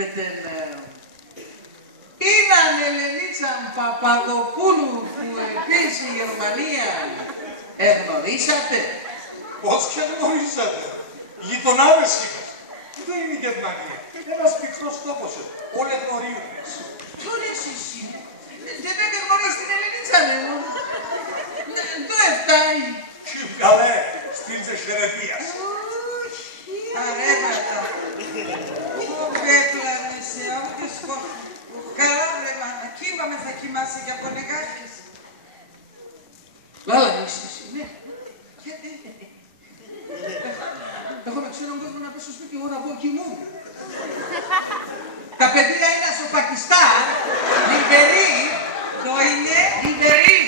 βλέπετε να... Έναν Ελενίτσα Παπαδοπούλου που επίσης στη Γερμανία εγνωρίσατε. Πώς και γνωρίσατε. Γειτονάδες είμαστε. Δεν είναι η Γερμανία. Ένας μικρός τόπος εδώ. Όλοι γνωρίζουν. Το λες εσύ. Δεν με γνωρίζει την Ελενίτσα, λέω. Το έφταει. Τι καλέ, στυλ της χαιρετίας. Αρέματα. Ω πέπλανεσαι, ό,τι σκόρπι. Καλά βρε μάνα, κύβαμε θα κοιμάσαι και από λιγάκες. Καλά είσαι εσύ, ναι. Γιατί. Εγώ να ξέρω κόσμο να πέσω σπίτι, εγώ να πω κοιμούν. Τα παιδιά είναι στο Πακιστάν, Λιβερί, το είναι Λιβερί.